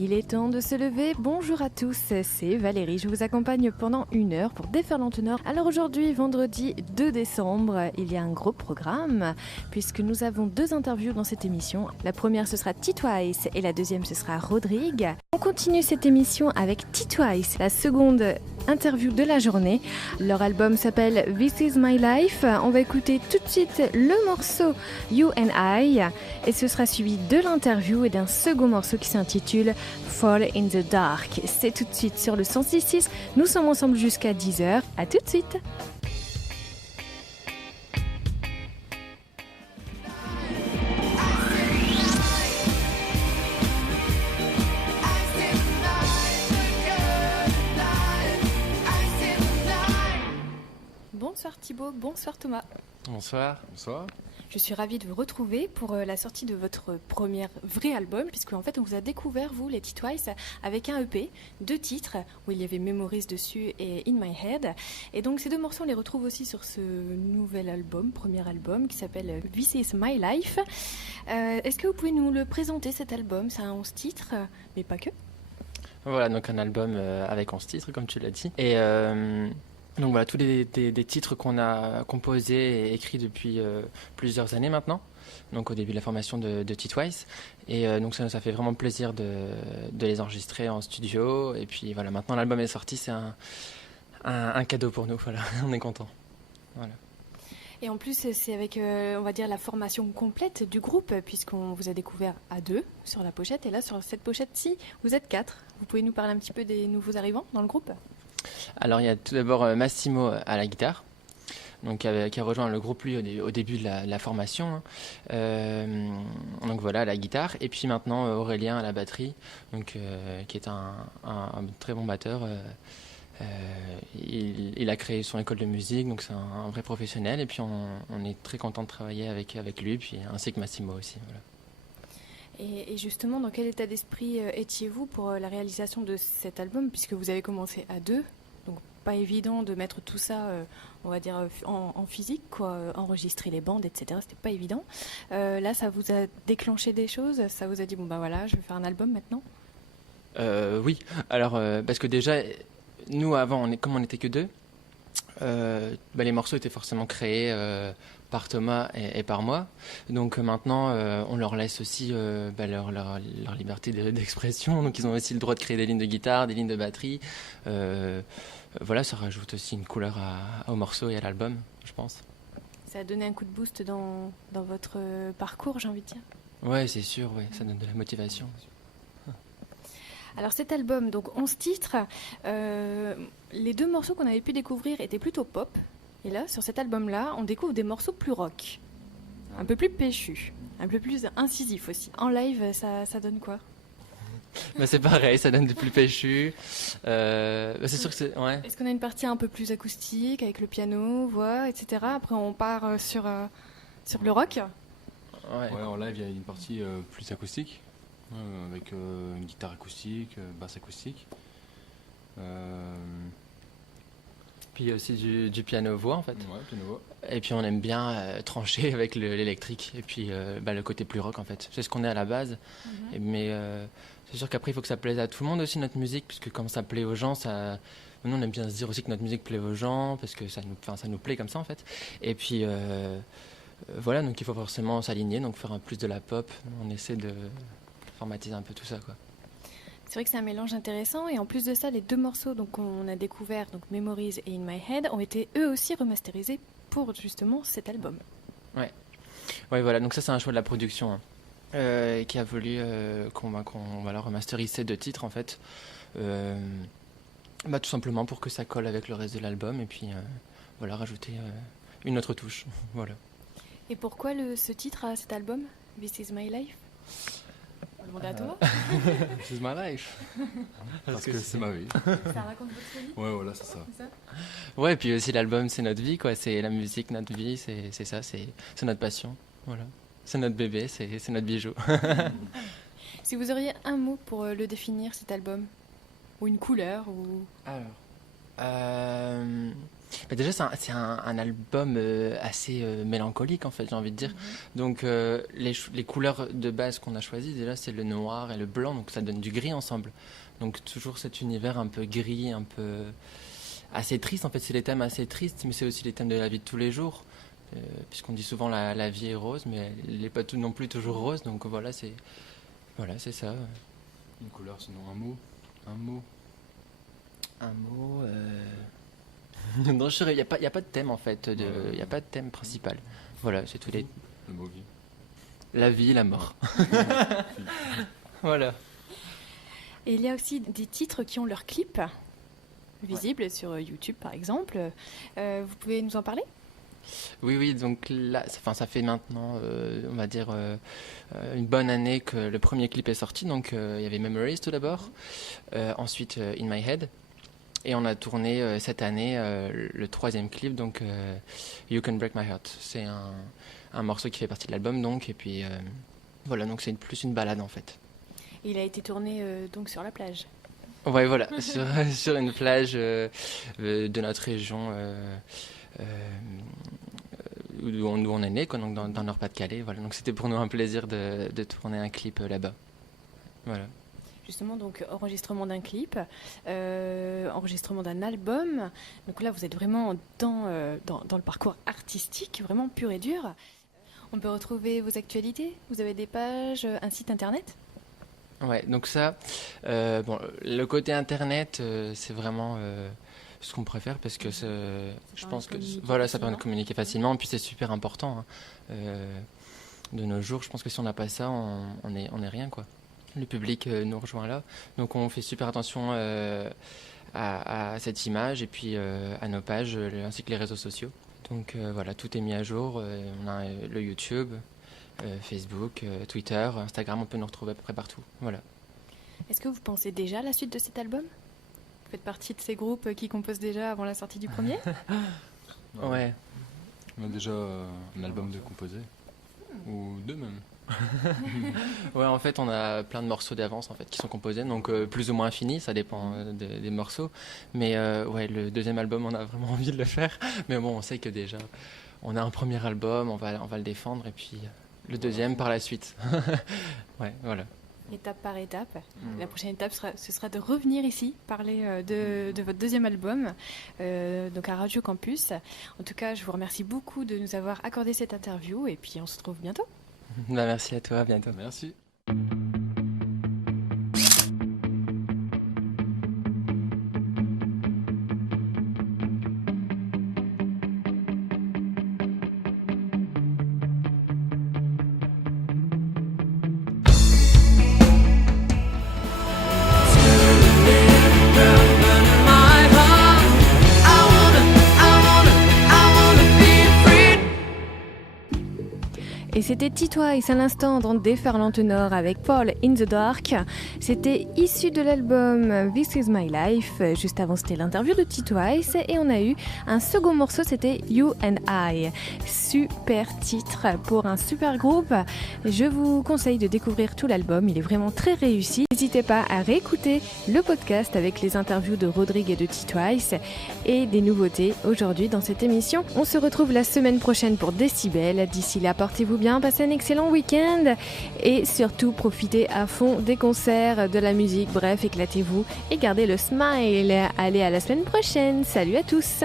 Il est temps de se lever. Bonjour à tous, c'est Valérie. Je vous accompagne pendant 1 heure pour défaire l'entonnoir. Alors aujourd'hui, vendredi 2 décembre, il y a un gros programme puisque nous avons 2 interviews dans cette émission. La première, ce sera T-Twice et la deuxième, ce sera Rodrigue. On continue cette émission avec T-Twice, la seconde interview de la journée. Leur album s'appelle This Is My Life. On va écouter tout de suite le morceau You and I et ce sera suivi de l'interview et d'un second morceau qui s'intitule Fall in the Dark. C'est tout de suite sur le 106.6. Nous sommes ensemble jusqu'à 10h. À tout de suite. Bonsoir Thibaut, bonsoir Thomas. Bonsoir. Bonsoir. Je suis ravie de vous retrouver pour la sortie de votre premier vrai album, puisque en fait on vous a découvert, vous, les T-Twice, avec un EP, 2 titres, où il y avait Memories dessus et In My Head. Et donc ces 2 morceaux, on les retrouve aussi sur ce nouvel album, premier album, qui s'appelle This Is My Life. Est-ce que vous pouvez nous le présenter, cet album? C'est un 11 titres, mais pas que. Voilà, donc un album avec 11 titres, comme tu l'as dit. Et donc voilà, tous des titres qu'on a composés et écrits depuis plusieurs années maintenant, donc au début de la formation de T-Twice. Et donc ça fait vraiment plaisir de les enregistrer en studio. Et puis voilà, maintenant l'album est sorti, c'est un cadeau pour nous, voilà, on est contents. Voilà. Et en plus, c'est avec, on va dire, la formation complète du groupe, puisqu'on vous a découvert à 2 sur la pochette. Et là, sur cette pochette-ci, vous êtes 4. Vous pouvez nous parler un petit peu des nouveaux arrivants dans le groupe ? Alors il y a tout d'abord Massimo à la guitare, donc qui a rejoint le groupe lui au début de la formation. Donc voilà, à la guitare. Et puis maintenant Aurélien à la batterie, donc qui est un très bon batteur. Il a créé son école de musique, donc c'est un vrai professionnel. Et puis on est très content de travailler avec lui, puis ainsi que Massimo aussi. Voilà. Et justement, dans quel état d'esprit étiez-vous pour la réalisation de cet album, puisque vous avez commencé à 2, donc pas évident de mettre tout ça, on va dire, en physique, quoi, enregistrer les bandes, etc. C'était pas évident. Là, ça vous a déclenché des choses? Ça vous a dit, bon ben voilà, je vais faire un album maintenant? Oui, alors parce que déjà, nous avant, comme on n'était que 2, les morceaux étaient forcément créés par Thomas et par moi. Donc maintenant, on leur laisse aussi leur liberté d'expression. Donc ils ont aussi le droit de créer des lignes de guitare, des lignes de batterie. Voilà, ça rajoute aussi une couleur au morceau et à l'album, je pense. Ça a donné un coup de boost dans votre parcours, j'ai envie de dire. Ouais, c'est sûr, ouais, ça donne de la motivation. Alors cet album, donc 11 titres, les 2 morceaux qu'on avait pu découvrir étaient plutôt pop. Et là, sur cet album-là, on découvre des morceaux plus rock, un peu plus péchus, un peu plus incisifs aussi. En live, ça donne quoi? C'est pareil, ça donne du plus péchu. C'est sûr que c'est... Ouais. Est-ce qu'on a une partie un peu plus acoustique, avec le piano, voix, etc. Après, on part sur le rock. Ouais, en live, il y a une partie plus acoustique. Avec une guitare acoustique, basse acoustique. Puis il y a aussi du piano-voix en fait. Ouais, piano-voix. Et puis on aime bien trancher avec l'électrique. Et puis le côté plus rock en fait. C'est ce qu'on est à la base. Mm-hmm. Mais c'est sûr qu'après il faut que ça plaise à tout le monde aussi notre musique. Puisque comme ça plaît aux gens, nous on aime bien se dire aussi que notre musique plaît aux gens. Parce que ça nous plaît comme ça en fait. Et puis voilà, donc il faut forcément s'aligner. Donc faire un plus de la pop. On essaie de formatiser un peu tout ça, quoi. C'est vrai que c'est un mélange intéressant et en plus de ça, les 2 morceaux qu'on a découverts, donc Memories et In My Head, ont été eux aussi remasterisés pour justement cet album. Ouais, voilà, donc ça c'est un choix de la production qui a voulu qu'on remasterise ces 2 titres en fait, tout simplement pour que ça colle avec le reste de l'album et puis rajouter une autre touche, voilà. Et pourquoi ce titre à cet album, This Is My Life? À toi. This is my life. Parce que c'est ma vie. Ça raconte votre vie. Ouais, voilà, c'est ça. Ouais, et puis aussi l'album, c'est notre vie, quoi. C'est la musique, notre vie, c'est ça, c'est notre passion. Voilà. C'est notre bébé, c'est notre bijou. Si vous auriez un mot pour le définir, cet album, ou une couleur, ou... Alors, Déjà, c'est un album assez mélancolique, en fait, j'ai envie de dire. Donc, les couleurs de base qu'on a choisies, déjà, c'est le noir et le blanc, donc ça donne du gris ensemble. Donc, toujours cet univers un peu gris, un peu assez triste. En fait, c'est les thèmes assez tristes, mais c'est aussi les thèmes de la vie de tous les jours. Puisqu'on dit souvent la vie est rose, mais elle n'est pas non plus toujours rose. Donc, voilà, c'est ça. Une couleur, sinon un mot. Un mot. Non, il n'y a pas de thème en fait, il n'y a pas de thème principal. Voilà, c'est tout. Le mot vie. La vie, la mort. Voilà. Et il y a aussi des titres qui ont leur clip visible sur YouTube par exemple. Vous pouvez nous en parler ? Oui, donc là, ça fait maintenant, on va dire, une bonne année que le premier clip est sorti. Donc il y avait Memories tout d'abord, ensuite In My Head. Et on a tourné cette année le 3e clip, donc You Can Break My Heart. C'est un morceau qui fait partie de l'album, donc, et puis voilà, donc c'est plus une balade en fait. Il a été tourné donc sur la plage. Ouais, voilà, sur une plage de notre région où on est né, quoi, donc dans le Nord-Pas-de-Calais. Voilà, donc c'était pour nous un plaisir de tourner un clip là-bas. Voilà. Justement, donc enregistrement d'un clip, enregistrement d'un album. Donc là, vous êtes vraiment dans le parcours artistique, vraiment pur et dur. On peut retrouver vos actualités. Vous avez des pages, un site internet ? Ouais, donc ça, le côté internet, c'est vraiment ce qu'on préfère parce que je pense que ça permet de communiquer facilement. Et puis c'est super important. De nos jours, je pense que si on n'a pas ça, on est rien, quoi. Le public nous rejoint là, donc on fait super attention à cette image et puis à nos pages ainsi que les réseaux sociaux. Donc voilà, tout est mis à jour. On a le YouTube, Facebook, Twitter, Instagram, on peut nous retrouver à peu près partout. Voilà. Est-ce que vous pensez déjà à la suite de cet album ? Vous faites partie de ces groupes qui composent déjà avant la sortie du premier ? Ouais. On a déjà un album de composer, ou deux même. Ouais, en fait, on a plein de morceaux d'avance en fait qui sont composés, donc plus ou moins finis, ça dépend des morceaux. Mais ouais, le 2e album, on a vraiment envie de le faire. Mais bon, on sait que déjà, on a un premier album, on va le défendre, et puis le 2e par la suite. Ouais, voilà. Étape par étape. La prochaine étape, ce sera de revenir ici, parler de votre 2e album, donc à Radio Campus. En tout cas, je vous remercie beaucoup de nous avoir accordé cette interview, et puis on se retrouve bientôt. Merci à toi, à bientôt. Merci. Et c'était T-Twice à l'instant dans Déferlante Nord avec Paul in the Dark. C'était issu de l'album This Is My Life. Juste avant, c'était l'interview de T-Twice. Et on a eu un second morceau, c'était You and I. Super titre pour un super groupe. Je vous conseille de découvrir tout l'album. Il est vraiment très réussi. N'hésitez pas à réécouter le podcast avec les interviews de Rodrigue et de T-Twice et des nouveautés aujourd'hui dans cette émission. On se retrouve la semaine prochaine pour Décibel. D'ici là, portez-vous bien. Passez un excellent week-end et surtout profitez à fond des concerts, de la musique, bref, éclatez-vous et gardez le smile. Allez, à la semaine prochaine. Salut à tous.